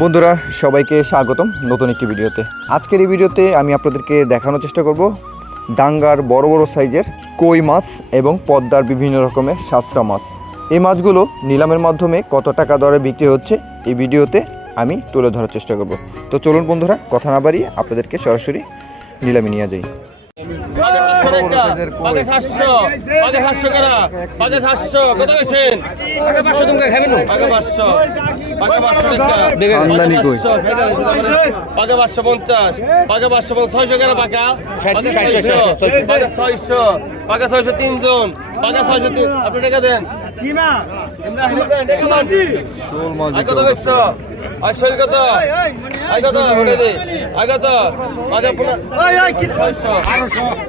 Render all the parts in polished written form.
বন্ধুরা সবাইকে স্বাগতম নতুন একটি ভিডিওতে। আজকের এই ভিডিওতে আমি আপনাদেরকে দেখানোর চেষ্টা করব ডাঙ্গার বড় বড় সাইজের কই মাছ এবং পদ্মার বিভিন্ন রকমের সাতটা মাছ। এই মাছগুলো নিলামের মাধ্যমে কত টাকা দরে বিক্রি হচ্ছে এই ভিডিওতে আমি তুলে ধরার চেষ্টা করব। তো চলুন বন্ধুরা, কথা না বাড়িয়ে আপনাদেরকে সরাসরি নিলামে নিয়ে যাই।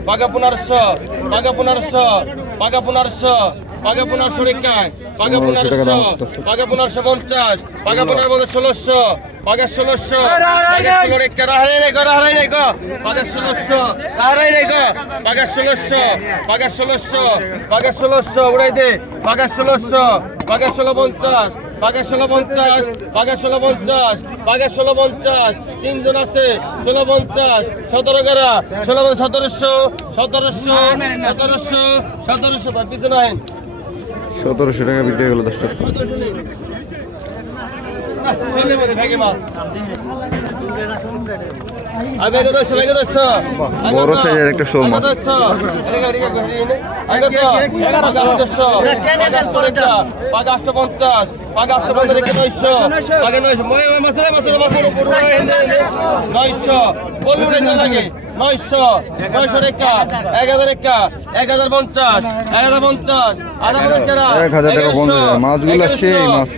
পাগা 1500 পাগা 1500 পাগা 1500 পাগা 1500 রেখায় পাগা 1500 পাগা 1550 পাগা 1600 পাগা 1600 পাগা 16 রেখা রাহাই রে গো পাগা 1600 রাহাই রে গো পাগা 1600 পাগা 1600 পাগা 1600 উড়াই দে পাগা 1600 পাগা 1650 পাগা 1650 পাগা 1650 পাগা 1650 তিনজন আছে 1650 17 গরা 1700 পিছনে আইন 1700 টাকা বিক্রি হলো 10 টাকা। চলে মধ্যে ভাগে মাছ আগে তো বড় সাইজের একটা শোল মাছ। মাছগুলো সেই মাছ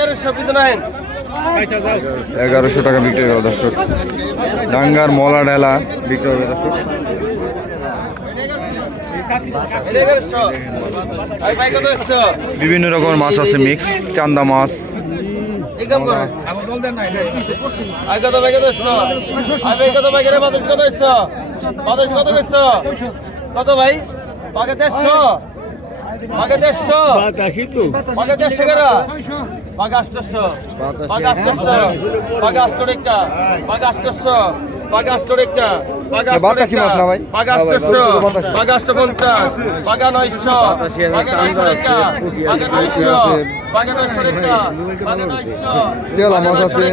1100 পিছনে 1100 টাকা বিক্রি হলো দর্শক। ডাঙ্গার মলা ডেলা বিক্রি হবে দর্শক। বিভিন্ন রকমের মাছ আছে, মিক্স চান্দা মাছ। কত ভাই পাকে 150 পাকে 150 পাকে 150 গরা পাকে 800 পাকে 800 পাকে 800 রেখা পাকে 800 পাকে 800 রেখা পাকে 800 পাকে 800 পাকে 850 পাকে 900 পাকে 900 রেখা পাকে 900 পাকে 900 রেখা পাকে 900 জেলা মাছ আছে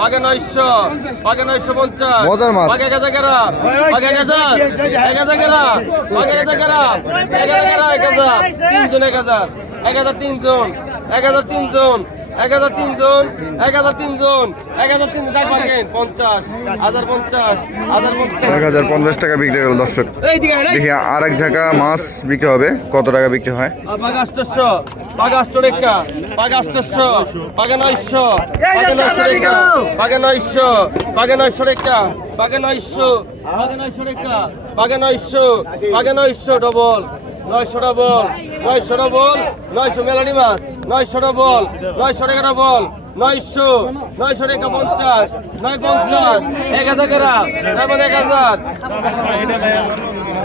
পাকে 900 পাকে 950 মজার মাছ পাকে 1000 গরা পাকে 1000 গরা পাকে 1000 গরা 1000 তিনজন 1000 তিনজন 1050 টাকা বিক্রি হলো দর্শক। দেখি আর এক ঝাঁকা মাছ বিক্রি হবে, কত টাকা বিক্রি হয়। পাগা 800 পাগা 800 রেখা পাগা 800 পাগা 900 রেখা পাগা 900 পাগা 900 রেখা পাগা 900 রেখা পাগা 900 ডবল 900 ডবল 900 মেলানি মাছ 900 ডবল 900 টাকা ডবল 900 টাকা 50 950 1000 গরা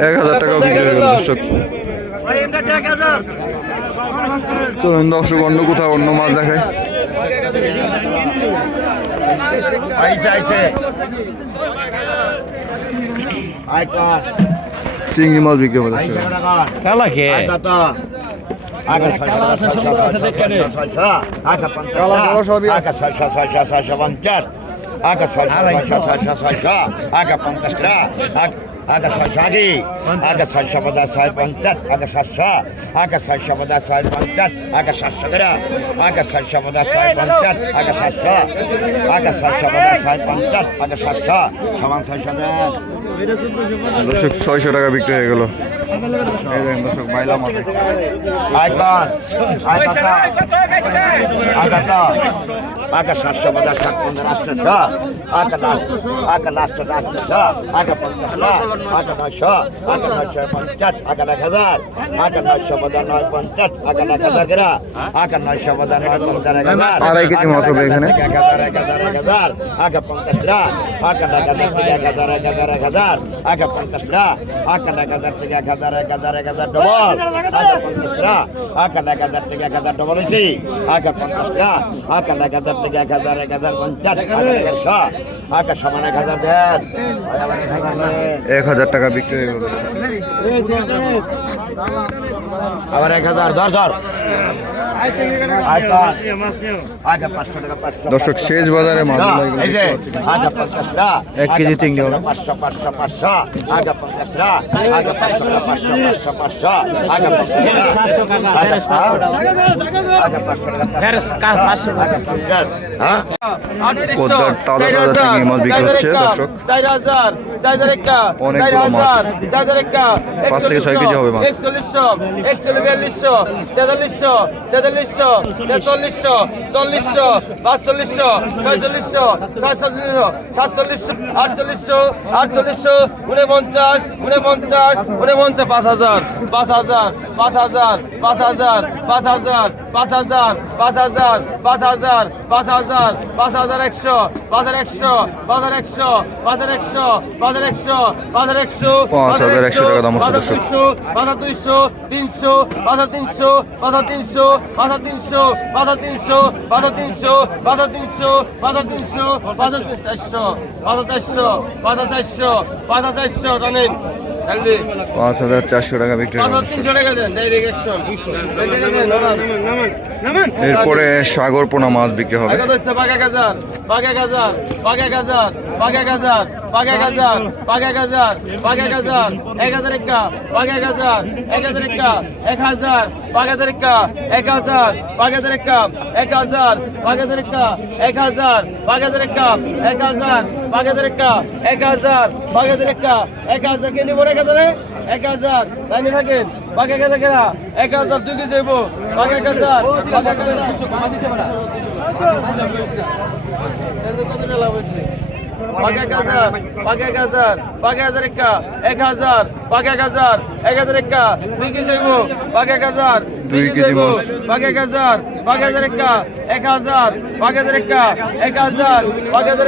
1000 টাকা বিক্রি হলো দর্শক। চলুন দর্শক অন্য কোথাও অন্য মাছ দেখায়। চিংড়ি মাছ বিক্রি হবে দর্শক। Aga Sashagi, Aga Sashabada Sai Pantat, Aga Sasha, Aga Sashabada Sai Pantat, Aga Sashagara, Aga Sashabada Sai Pantat, Aga Sasha, Aga Sashabada Sai Pantat, Aga Sasha, Shaman Sashada. দর্শক 600 টাকা বিক্রি হয়ে গেল। এই দেখেন দর্শক বাইলা মাছ। Aykon, Aykata, Agata, Aga Sashabada Sai Pantat, আগে লাস্ট আগে লাস্ট আগে 50 আগে 900 আগে 950 আগে 1000 আগে 950 আগে 1000 গেরা আগে 950 আড়াই কেজি মাছ হবে এখানে। 1000 আগে 50 টাকা আগে 1000 আগে 50 টাকা আগে 1000 ডবল আগে 50 টাকা আগে 1000 ডবল হইছে আগে 50 টাকা আগে 1000 50 আগে 100 আগে সমান 1000 দেন আবার 1000 1000 টাকা বিক্রি হয়ে গেল। আবার 1000 10 আগে 500 টাকা 500 দর্শক শেষ বাজারে মাছ এই যে আগে 50 টাকা 1 কেজি চিংড়ি হবে 500 আগে 50 টাকা আগে 500 500 আগে 50 আগে 500 টাকা হ্যাঁ পদ্মার তাজা তাজা চিংড়ি মাছ বিক্রি হচ্ছে দর্শক। 4000 4000 অনেকগুলো মাছ। 4000 5 থেকে 6 কেজি হবে মাছ। 4100 4100 4300 4300 4300 4400 4500 4600 4700 4700 4800 4800 49 49 49 5000 5000 5000 5000 5000 5000 5000 5000 5000 5100 5100 5100 5100 5100 5100 5100 টাকা দাম হচ্ছে দর্শক। 5200 300 5300 5300 5300 5300 5300 5300 5300 5400 5400 টানেন জলদি 5400 টাকা বিক্রি হয়ে গেল। 300 টাকা দেন ডাইরেক্ট অ্যাকশন এরপরে সাগর পোনা মাছ বিক্রি হবে। 1000 1000 1000 1000 1000 1000 1000 1000 1000 একা 1000 1000 একা 1000 1000 একা 1000 1000 একা 1000 1000 একা 1000 1000 একা 1000 1000 একা 1000 1000 একা 1000 কে নিব 1000 1000 লাইনে থাকেন বাকি 1000 কেনা 1000 দুই কেজি দেব বাকি 1000 বাকি 1000 কমা দিছে বড়া বাকি 1000 বাকি 1000 বাকি 1000 একা 1000 বাকি 1000 1000 একা দুই কেজি দেব বাকি 1000 দুই কেজি দেব মাছ। বাকি 1000 বাকি 1000 একা 1000 বাকি 1000 একা 1000 বাকি 1000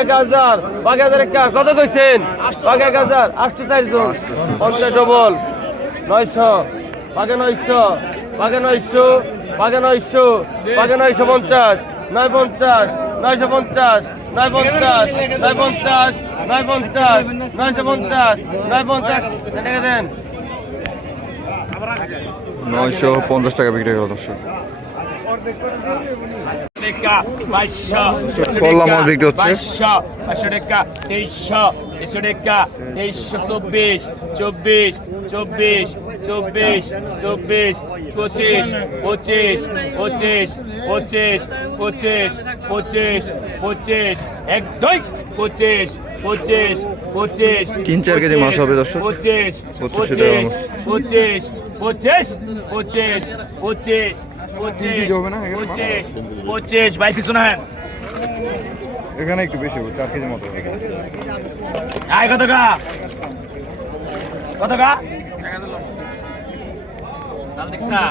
একা 1000 বাকি 1000 একা কত কইছেন বাকি 1000 84 জন 50 ডবল 900 বাকি 900 বাকি 900 বাকি 900 বাকি 950 950 950 950 950 950 950 950 টাকা দেন 950 টাকা বিক্রি হয়ে গেল দর্শক। কল্লা মাছ বিক্রি হচ্ছে। 500 টাকা 2300 টাকা 2324 24 24 24 24 25 25 25 25 25 25 25 এক দুই 25 25 25 3-4 কেজি মাছ হবে দর্শক। 25 25 25 25 25 25 কেজি হবে না এখানে? 25 25 ভাই পিছনে হ্যাঁ এখানে একটু বেশি হবে 4 কেজি মতো হবে। আয় কত কা তাল দেখছা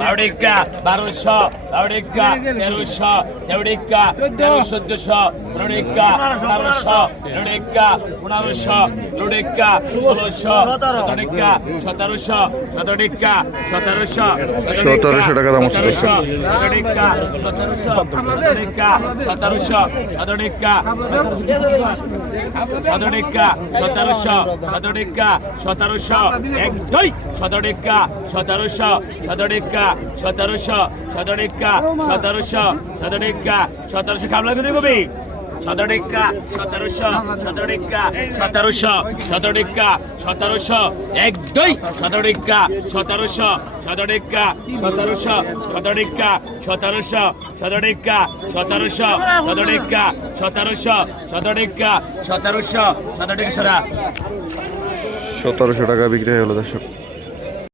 12 টাকা 1200 12 টাকা 1300 13 টাকা 1400 15 টাকা 1500 15 টাকা 1500 16 টাকা 1600 17 টাকা 1700 17 টাকা 1700 1700 টাকা দাম হচ্ছে দর্শক। 17 টাকা 1700 টাকা 1700 17 টাকা 1700 টাকা 1700 এক দুই 17 টাকা 1700 17 টাকা 1700 17 টাকা 1700 17 টাকা 1700 খাবলা কত কবি 17 টাকা 1700 17 টাকা 1700 17 টাকা 1700 এক দুই 17 টাকা 1700 17 টাকা 1700 17 টাকা 1700 17 টাকা 1700 17 টাকা 1700 17 টাকা 1700 17 টাকা সারা 1700 টাকা বিক্রি হয়ে গেল দর্শক।